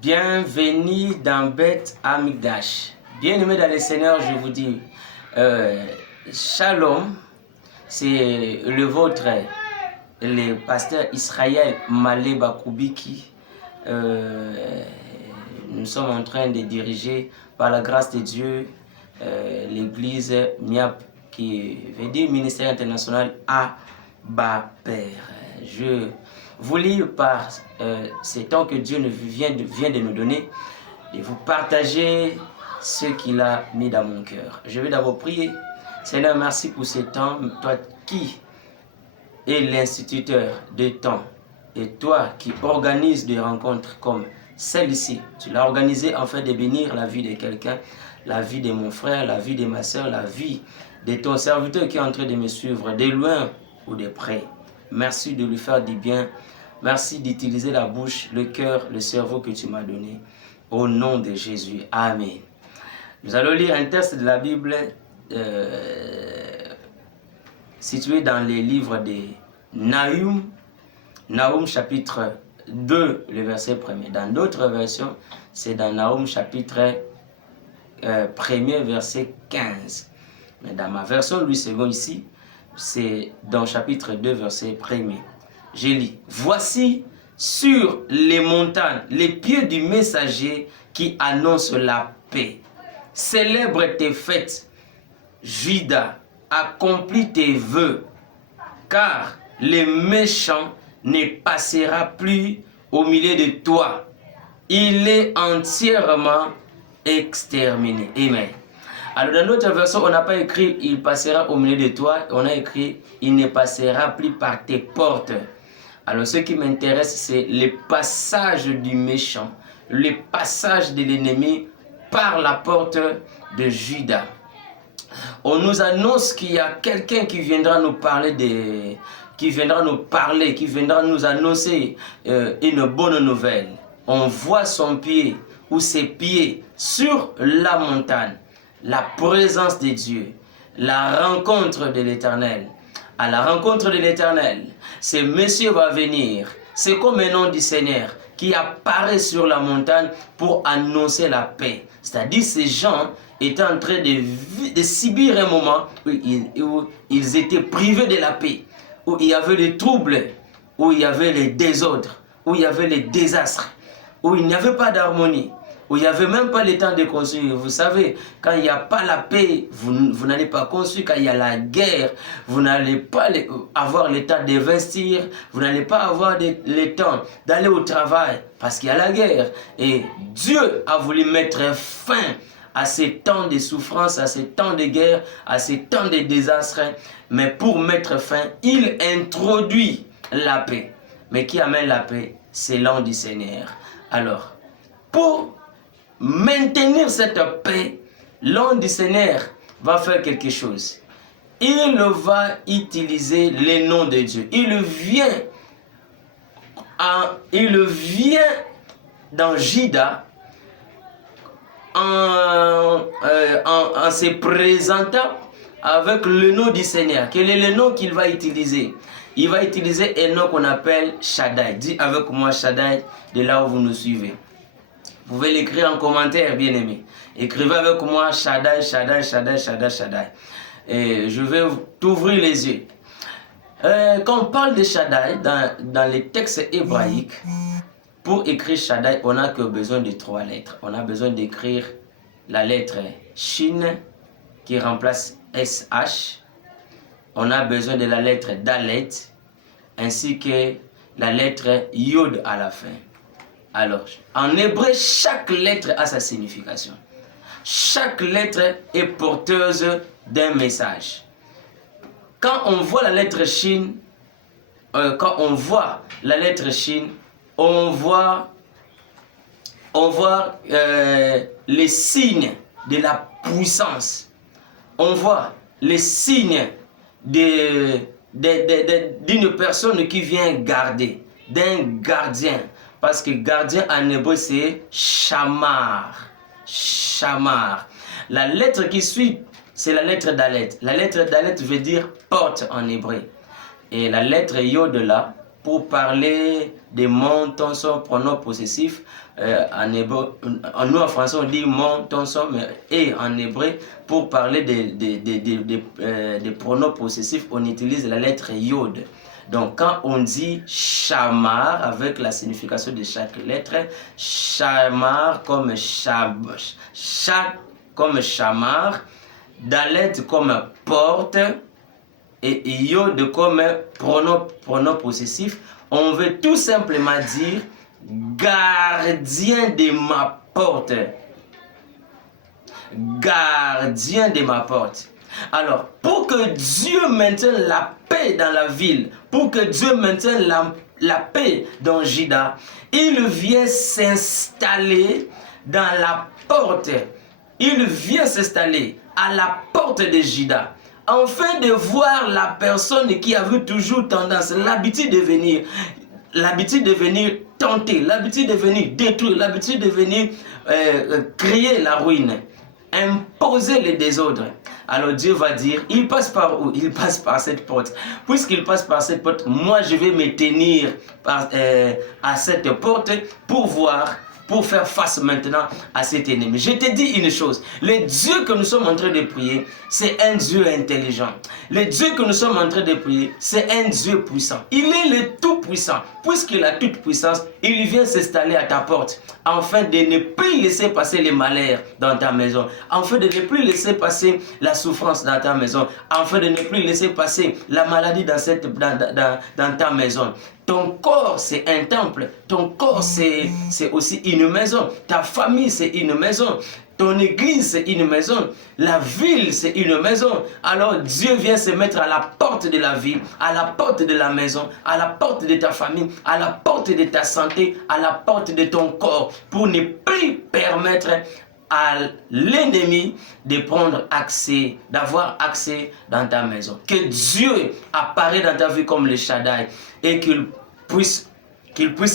Bienvenue dans Beth Amikdash. Bien-aimés dans le Seigneur, je vous dis Shalom, c'est le vôtre, le pasteur Israël Malé Bakoubiki. Nous sommes en train de diriger par la grâce de Dieu l'église MIAP, qui veut dire Ministère International Abba Père. Je vous lis par ces temps que Dieu vient de nous donner, de vous partager ce qu'il a mis dans mon cœur. Je vais d'abord prier. Seigneur, merci pour ce temps, toi qui es l'instituteur de temps, et toi qui organises des rencontres comme celle-ci. Tu l'as organisée afin de bénir la vie de quelqu'un, la vie de mon frère, la vie de ma soeur, la vie de ton serviteur qui est en train de me suivre, de loin ou de près. Merci de lui faire du bien. Merci d'utiliser la bouche, le cœur, le cerveau que tu m'as donné. Au nom de Jésus. Amen. Nous allons lire un texte de la Bible situé dans les livres de Nahum. Nahum chapitre 2, le verset 1er. Dans d'autres versions, c'est dans Nahum chapitre 1er, verset 15. Mais dans ma version, Louis II ici, c'est dans chapitre 2, verset 1er. Je lis. Voici sur les montagnes les pieds du messager qui annonce la paix. Célèbre tes fêtes, Juda, accomplis tes vœux, car le méchant ne passera plus au milieu de toi. Il est entièrement exterminé. Amen. Alors dans notre version, on n'a pas écrit « il passera au milieu de toi », on a écrit « il ne passera plus par tes portes ». Alors ce qui m'intéresse, c'est le passage du méchant, le passage de l'ennemi par la porte de Juda. On nous annonce qu'il y a quelqu'un qui viendra nous parler qui viendra nous annoncer une bonne nouvelle. On voit son pied ou ses pieds sur la montagne, la présence de Dieu, la rencontre de l'Éternel. À la rencontre de l'Éternel, ce monsieur va venir. C'est comme un nom du Seigneur qui apparaît sur la montagne pour annoncer la paix. C'est-à-dire ces gens étaient en train de subir un moment où ils étaient privés de la paix, où il y avait les troubles, où il y avait les désordres, où il y avait les désastres, où il n'y avait pas d'harmonie, où il n'y avait même pas le temps de construire. Vous savez, quand il n'y a pas la paix, vous n'allez pas construire. Quand il y a la guerre, vous n'allez pas avoir le temps d'investir, vous n'allez pas avoir le temps d'aller au travail, parce qu'il y a la guerre. Et Dieu a voulu mettre fin à ces temps de souffrance, à ces temps de guerre, à ces temps de désastre. Mais pour mettre fin, il introduit la paix. Mais qui amène la paix? C'est l'ange du Seigneur. Alors, pour maintenir cette paix, l'ange du Seigneur va faire quelque chose. Il va utiliser les noms de Dieu. Il vient dans Juda en se présentant avec le nom du Seigneur. Quel est le nom qu'il va utiliser? Il va utiliser un nom qu'on appelle Shaddai. Dis avec moi Shaddai de là où vous nous suivez. Vous pouvez l'écrire en commentaire, bien aimé. Écrivez avec moi Shaddai, Shaddai, Shaddai, Shaddai, Shaddai. Et je vais t'ouvrir les yeux. Quand on parle de Shaddai, dans les textes hébraïques, pour écrire Shaddai, on n'a que besoin de 3 lettres. On a besoin d'écrire la lettre Shin qui remplace SH. On a besoin de la lettre Dalet ainsi que la lettre Yod à la fin. Alors, en hébreu, chaque lettre a sa signification. Chaque lettre est porteuse d'un message. Quand on voit la lettre Shin, on voit les signes de la puissance. On voit les signes d'une personne qui vient garder, d'un gardien. Parce que gardien en hébreu c'est Shamar. Shamar. La lettre qui suit, c'est la lettre Dalet. La lettre Dalet veut dire porte en hébreu. Et la lettre Yod là, pour parler de mon, ton, son, pronom possessif. En hébreu, nous en français on dit mon, ton, son, et en hébreu, pour parler des pronoms possessifs, on utilise la lettre yod. Donc quand on dit shamar avec la signification de chaque lettre, shamar comme shab, shak comme shamar, dalet comme porte et yod comme pronom possessif, on veut tout simplement dire gardien de ma porte. Gardien de ma porte. Alors, pour que Dieu maintienne la paix dans la ville, pour que Dieu maintienne la paix dans Juda, il vient s'installer dans la porte. Il vient s'installer à la porte de Juda, afin de voir la personne qui avait toujours tendance, l'habitude de venir tenter, l'habitude de venir détruire, l'habitude de venir créer la ruine, imposer le désordre. Alors Dieu va dire, il passe par où? Il passe par cette porte. Puisqu'il passe par cette porte, moi je vais me tenir à cette porte pour voir, pour faire face maintenant à cet ennemi. Je te dis une chose, le Dieu que nous sommes en train de prier, c'est un Dieu intelligent. Le Dieu que nous sommes en train de prier, c'est un Dieu puissant. Il est le tout-puissant. Puisqu'il a toute puissance, il vient s'installer à ta porte, afin de ne plus laisser passer les malheurs dans ta maison, afin de ne plus laisser passer la souffrance dans ta maison, afin de ne plus laisser passer la maladie dans ta maison. Ton corps, c'est un temple. Ton corps, c'est aussi une maison. Ta famille, c'est une maison. Ton église, c'est une maison. La ville, c'est une maison. Alors Dieu vient se mettre à la porte de la ville, à la porte de la maison, à la porte de ta famille, à la porte de ta santé, à la porte de ton corps, pour ne plus permettre à l'ennemi de prendre accès, d'avoir accès dans ta maison. Que Dieu apparaît dans ta vie comme le Shaddai et qu'il puisse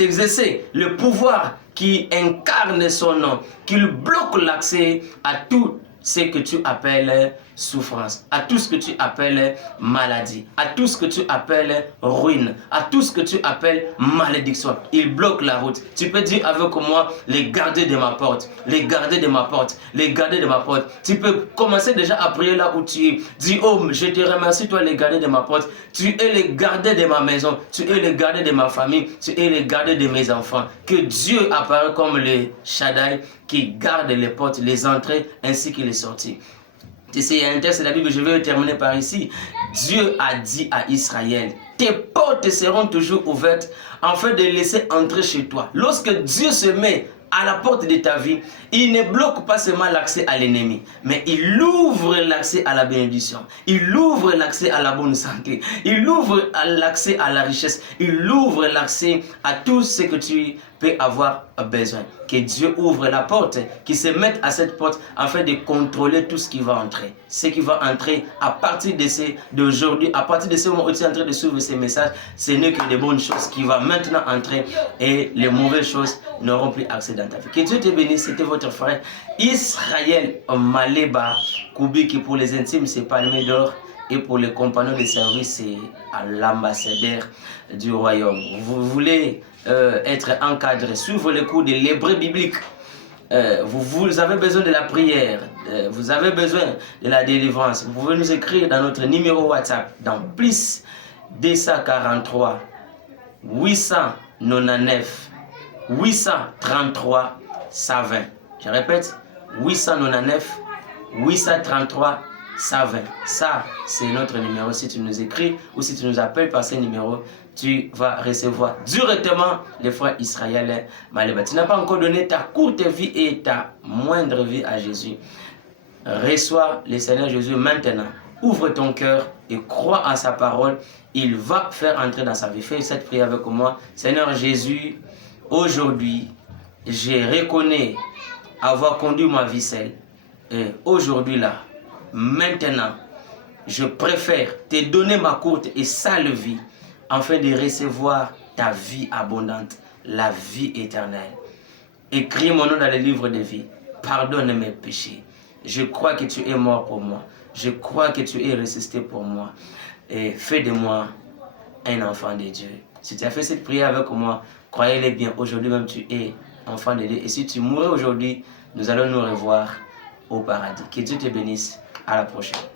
exercer le pouvoir qui incarne son nom, qu'il bloque l'accès à tout ce que tu appelles souffrance, à tout ce que tu appelles maladie, à tout ce que tu appelles ruine, à tout ce que tu appelles malédiction. Il bloque la route. Tu peux dire avec moi, les garder de ma porte, les garder de ma porte, les garder de ma porte. Tu peux commencer déjà à prier là où tu es. Dis, oh, je te remercie, toi, les garder de ma porte. Tu es les garder de ma maison, tu es les garder de ma famille, tu es les garder de mes enfants. Que Dieu apparaît comme le Shaddai qui garde les portes, les entrées ainsi que les sorties. Tu sais, il y a un texte de la Bible, je vais terminer par ici. Dieu a dit à Israël, tes portes seront toujours ouvertes afin de laisser entrer chez toi. Lorsque Dieu se met à la porte de ta vie, il ne bloque pas seulement l'accès à l'ennemi, mais il ouvre l'accès à la bénédiction, il ouvre l'accès à la bonne santé, il ouvre l'accès à la richesse, il ouvre l'accès à tout ce que tu peux avoir besoin. Que Dieu ouvre la porte, qu'il se mette à cette porte afin de contrôler tout ce qui va entrer. Ce qui va entrer à partir d'aujourd'hui, à partir de ce moment où tu es en train de suivre ces messages, ce n'est que des bonnes choses qui vont maintenant entrer et les mauvaises choses n'auront plus accès dans ta vie. Que Dieu te bénisse, c'était votre frère Israël Maleba Koubi, qui pour les intimes c'est Palme d'Or et pour les compagnons de service c'est l'ambassadeur du royaume. Vous voulez être encadré, suivre les cours de l'hébreu biblique. Vous avez besoin de la prière, vous avez besoin de la délivrance. Vous pouvez nous écrire dans notre numéro WhatsApp dans plus 243 899 833 120. Je répète, 899 833 120. Ça, c'est notre numéro. Si tu nous écris ou si tu nous appelles par ce numéro, tu vas recevoir directement les frères Israël Maleba. Tu n'as pas encore donné ta courte vie et ta moindre vie à Jésus. Reçois le Seigneur Jésus maintenant. Ouvre ton cœur et crois en sa parole. Il va faire entrer dans sa vie. Fais cette prière avec moi. Seigneur Jésus, aujourd'hui, je reconnais avoir conduit ma vie seule. Et aujourd'hui là, maintenant, je préfère te donner ma courte et sale vie afin de recevoir ta vie abondante, la vie éternelle. Écris mon nom dans le livre de vie. Pardonne mes péchés. Je crois que tu es mort pour moi. Je crois que tu es ressuscité pour moi. Et fais de moi un enfant de Dieu. Si tu as fait cette prière avec moi, croyez-le bien, aujourd'hui même tu es enfant de Dieu. Et si tu mourais aujourd'hui, nous allons nous revoir au paradis. Que Dieu te bénisse. À la prochaine.